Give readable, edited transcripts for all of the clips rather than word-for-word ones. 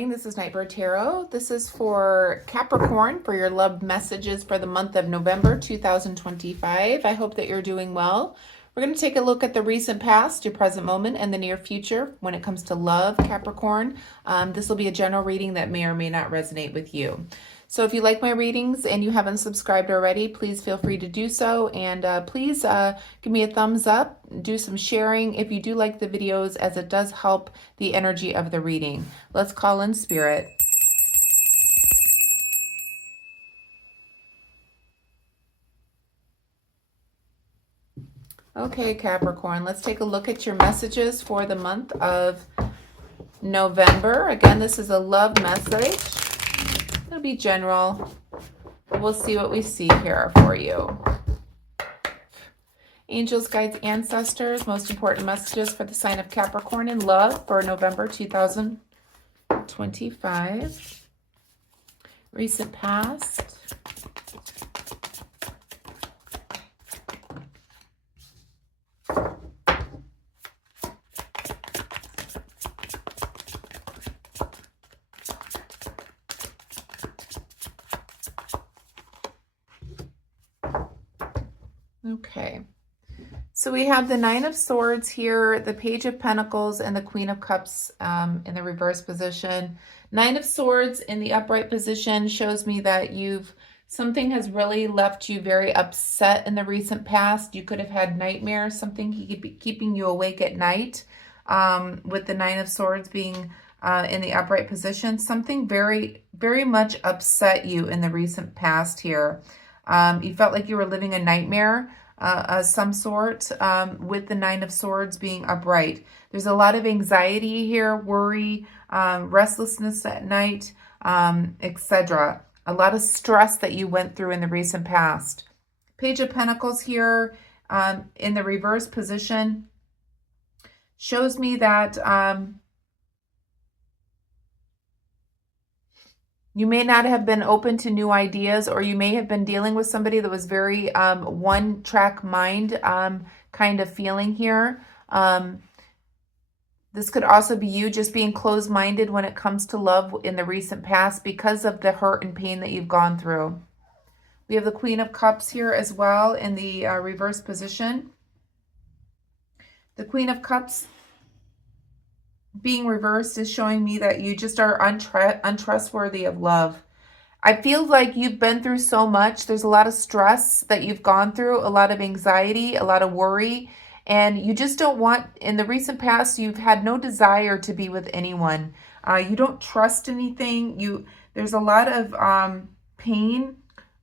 morning. This is Nightbird Tarot. This is for Capricorn for your love messages for the month of November 2025. I hope that you're doing well. We're going to take a look at the recent past, your present moment, and the near future when it comes to love, Capricorn. This will be a general reading that may or may not resonate with you. So if you like my readings and you haven't subscribed already, please feel free to do so. And please give me a thumbs up, do some sharing if you do like the videos, as it does help the energy of the reading. Let's call in spirit. Okay, Capricorn, let's take a look at your messages for the month of November. Again, this is a love message. It'll be general. We'll see what we see here for you. Angels, guides, ancestors, most important messages for the sign of Capricorn in love for November 2025. Recent past. Okay, so we have the Nine of Swords here, the Page of Pentacles, and the Queen of Cups in the reverse position. Nine of Swords in the upright position shows me that something has really left you very upset in the recent past. You could have had nightmares, something could be keeping you awake at night. With the Nine of Swords being in the upright position, something very, very much upset you in the recent past here. You felt like you were living a nightmare of some sort with the Nine of Swords being upright. There's a lot of anxiety here, worry, restlessness at night, etc. A lot of stress that you went through in the recent past. Page of Pentacles here in the reverse position shows me that you may not have been open to new ideas, or you may have been dealing with somebody that was very one-track mind kind of feeling here. This could also be you just being closed-minded when it comes to love in the recent past because of the hurt and pain that you've gone through. We have the Queen of Cups here as well in the reverse position. The Queen of Cups being reversed is showing me that you just are untrustworthy of love. I feel like you've been through so much. There's a lot of stress that you've gone through, a lot of anxiety, a lot of worry, and you just don't want, in the recent past, you've had no desire to be with anyone. You don't trust anything. There's a lot of pain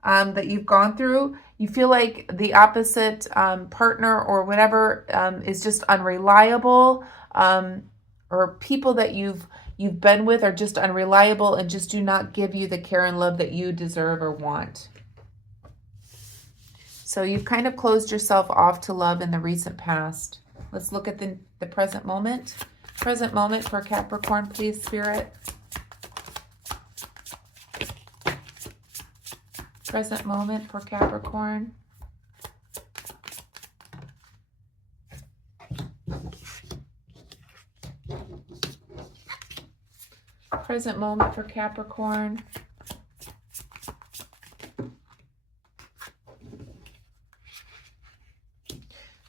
that you've gone through. You feel like the opposite partner or whatever is just unreliable. Or people that you've been with are just unreliable and just do not give you the care and love that you deserve or want. So you've kind of closed yourself off to love in the recent past. Let's look at the present moment. Present moment for Capricorn, please, Spirit. Present moment for Capricorn. Present moment for Capricorn.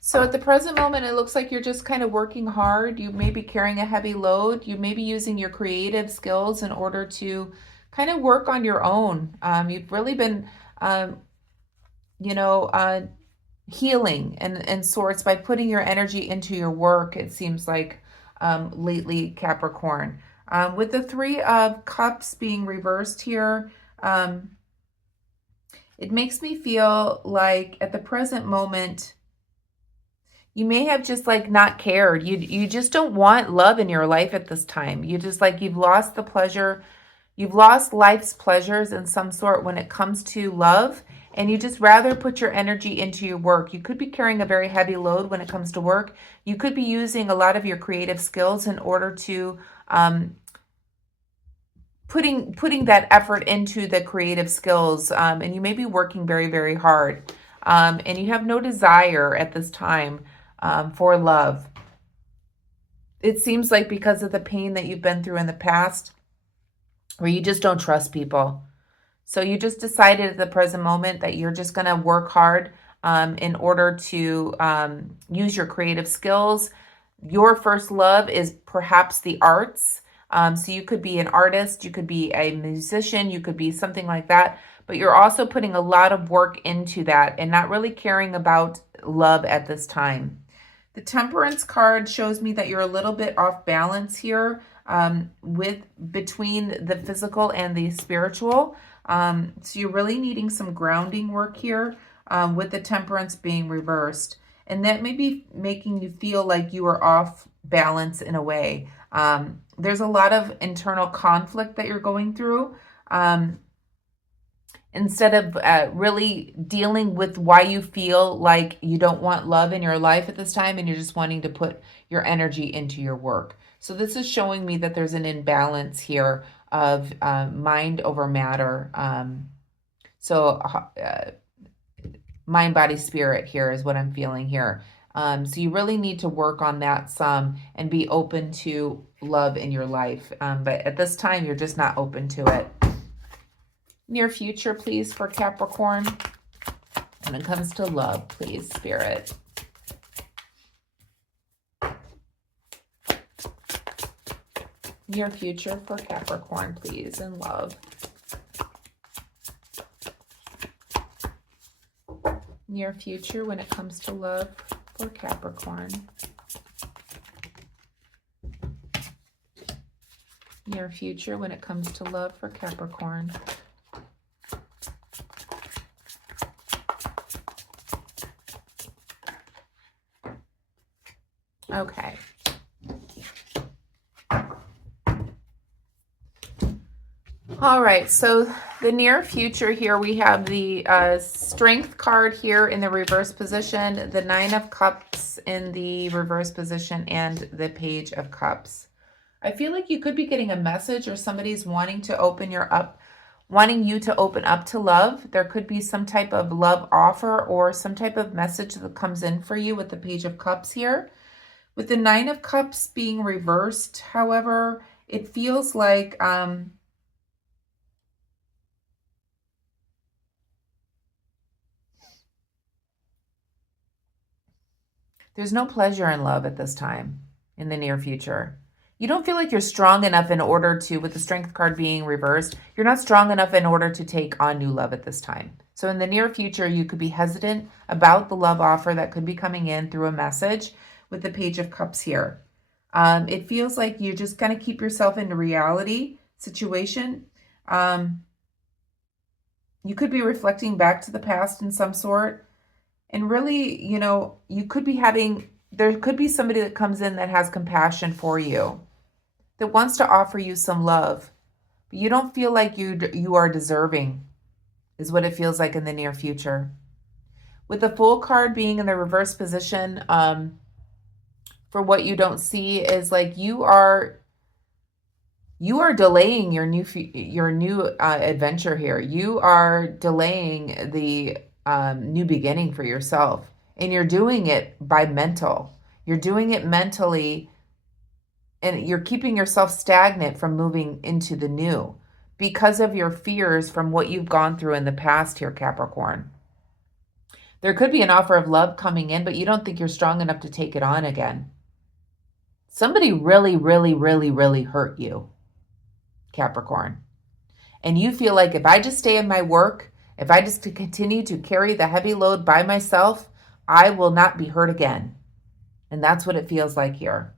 So at the present moment, it looks like you're just kind of working hard. You may be carrying a heavy load. You may be using your creative skills in order to kind of work on your own. You've really been, healing and sorts by putting your energy into your work, it seems like, lately, Capricorn. With the Three of Cups being reversed here, it makes me feel like at the present moment, you may have just like not cared. You just don't want love in your life at this time. You just like, you've lost the pleasure. You've lost life's pleasures in some sort when it comes to love, and you just rather put your energy into your work. You could be carrying a very heavy load when it comes to work. You could be using a lot of your creative skills in order to putting that effort into the creative skills, and you may be working very, very hard, and you have no desire at this time for love. It seems like because of the pain that you've been through in the past, where you just don't trust people. So you just decided at the present moment that you're just going to work hard in order to use your creative skills. Your first love is perhaps the arts. So you could be an artist, you could be a musician, you could be something like that. But you're also putting a lot of work into that and not really caring about love at this time. The Temperance card shows me that you're a little bit off balance here with between the physical and the spiritual. So you're really needing some grounding work here with the Temperance being reversed. And that may be making you feel like you are off balance in a way. There's a lot of internal conflict that you're going through. Instead of really dealing with why you feel like you don't want love in your life at this time and you're just wanting to put your energy into your work. So this is showing me that there's an imbalance here of mind over matter. Mind, body, spirit here is what I'm feeling here. So you really need to work on that some and be open to love in your life. But at this time, you're just not open to it. Near future, please, for Capricorn. When it comes to love, please, Spirit. Near future for Capricorn, please, in love. Near future when it comes to love for Capricorn. Near future when it comes to love for Capricorn. Okay. All right, so the near future here, we have the Strength card here in the reverse position, the Nine of Cups in the reverse position, and the Page of Cups. I feel like you could be getting a message or somebody's wanting to open you to open up to love. There could be some type of love offer or some type of message that comes in for you with the Page of Cups here. With the Nine of Cups being reversed, however, it feels like there's no pleasure in love at this time in the near future. You don't feel like you're strong enough in order to, with the Strength card being reversed, you're not strong enough in order to take on new love at this time. So in the near future, you could be hesitant about the love offer that could be coming in through a message with the Page of Cups here. It feels like you're just going to keep yourself in a reality situation. You could be reflecting back to the past in some sort. And really, you know, you could be there could be somebody that comes in that has compassion for you, that wants to offer you some love, but you don't feel like you are deserving, is what it feels like in the near future. With the Fool card being in the reverse position, for what you don't see is like you are delaying your new adventure here. You are delaying the new beginning for yourself, and you're doing it by mental. You're doing it mentally, and you're keeping yourself stagnant from moving into the new because of your fears from what you've gone through in the past here, Capricorn. There could be an offer of love coming in, but you don't think you're strong enough to take it on again. Somebody really, really, really, really hurt you, Capricorn. And you feel like if I just stay in my work, if I just continue to carry the heavy load by myself, I will not be hurt again. And that's what it feels like here.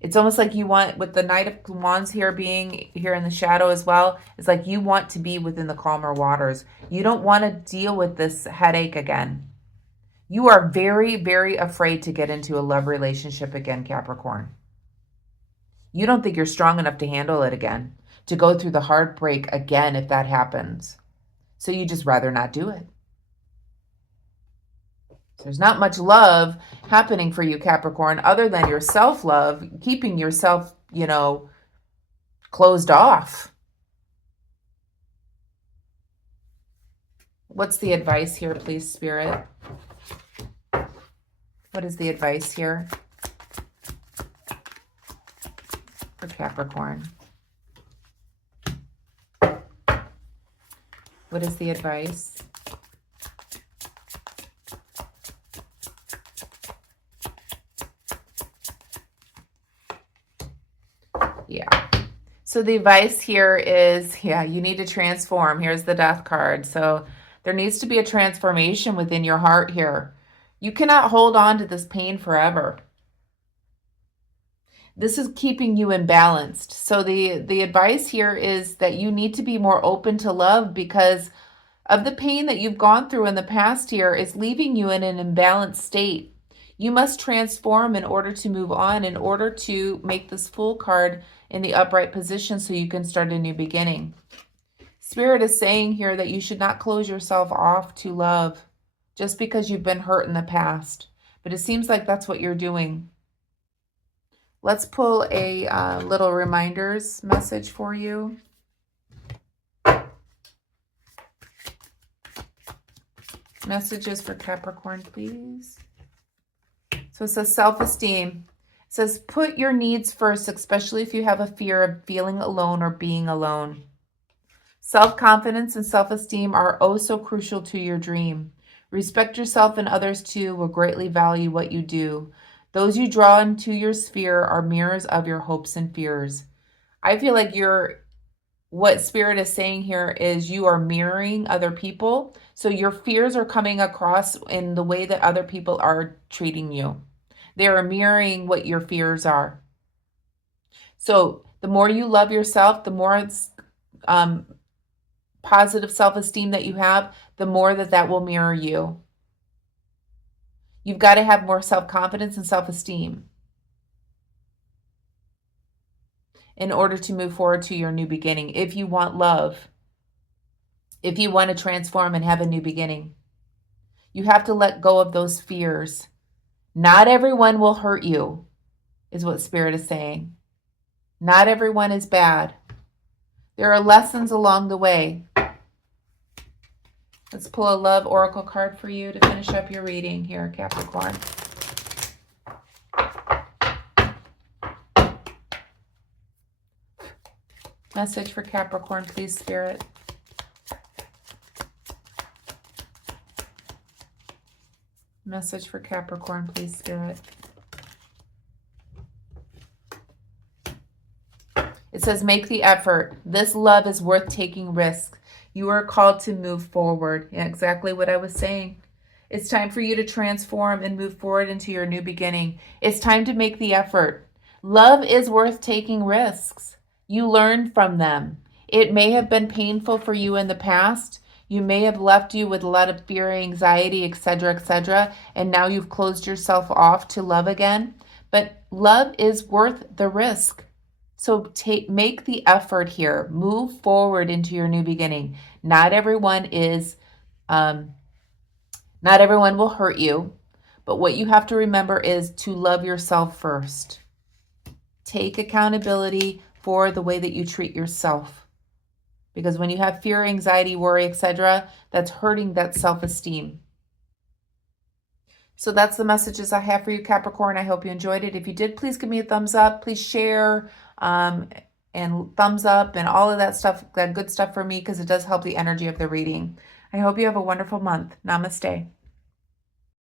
It's almost like you want, with the Knight of Wands here being here in the shadow as well, it's like you want to be within the calmer waters. You don't want to deal with this headache again. You are very, very afraid to get into a love relationship again, Capricorn. You don't think you're strong enough to handle it again, to go through the heartbreak again if that happens. So you just rather not do it. There's not much love happening for you, Capricorn, other than your self-love, keeping yourself, you know, closed off. What's the advice here, please, Spirit? What is the advice here for Capricorn? What is the advice? Yeah. So the advice here is, yeah, you need to transform. Here's the Death card. So there needs to be a transformation within your heart here. You cannot hold on to this pain forever. This is keeping you imbalanced. So the advice here is that you need to be more open to love, because of the pain that you've gone through in the past here is leaving you in an imbalanced state. You must transform in order to move on, in order to make this Fool card in the upright position so you can start a new beginning. Spirit is saying here that you should not close yourself off to love just because you've been hurt in the past. But it seems like that's what you're doing. Let's pull a little reminders message for you. Messages for Capricorn, please. So it says self-esteem. It says put your needs first, especially if you have a fear of feeling alone or being alone. Self-confidence and self-esteem are oh so crucial to your dream. Respect yourself, and others too will greatly value what you do. Those you draw into your sphere are mirrors of your hopes and fears. I feel like what Spirit is saying here is you are mirroring other people. So your fears are coming across in the way that other people are treating you. They are mirroring what your fears are. So the more you love yourself, the more positive self-esteem that you have, the more that will mirror you. You've got to have more self-confidence and self-esteem in order to move forward to your new beginning. If you want love, if you want to transform and have a new beginning, you have to let go of those fears. Not everyone will hurt you, is what Spirit is saying. Not everyone is bad. There are lessons along the way. Let's pull a love oracle card for you to finish up your reading here, Capricorn. Message for Capricorn, please, Spirit. Message for Capricorn, please, Spirit. It says, make the effort. This love is worth taking risks. You are called to move forward. Yeah, exactly what I was saying. It's time for you to transform and move forward into your new beginning. It's time to make the effort. Love is worth taking risks. You learn from them. It may have been painful for you in the past. You may have left you with a lot of fear, anxiety, etc., and now you've closed yourself off to love again. But love is worth the risk. So make the effort here. Move forward into your new beginning. Not everyone will hurt you, but what you have to remember is to love yourself first. Take accountability for the way that you treat yourself. Because when you have fear, anxiety, worry, etc., that's hurting that self-esteem. So that's the messages I have for you, Capricorn. I hope you enjoyed it. If you did, please give me a thumbs up. Please share and thumbs up and all of that stuff, that good stuff for me, because it does help the energy of the reading. I hope you have a wonderful month. Namaste.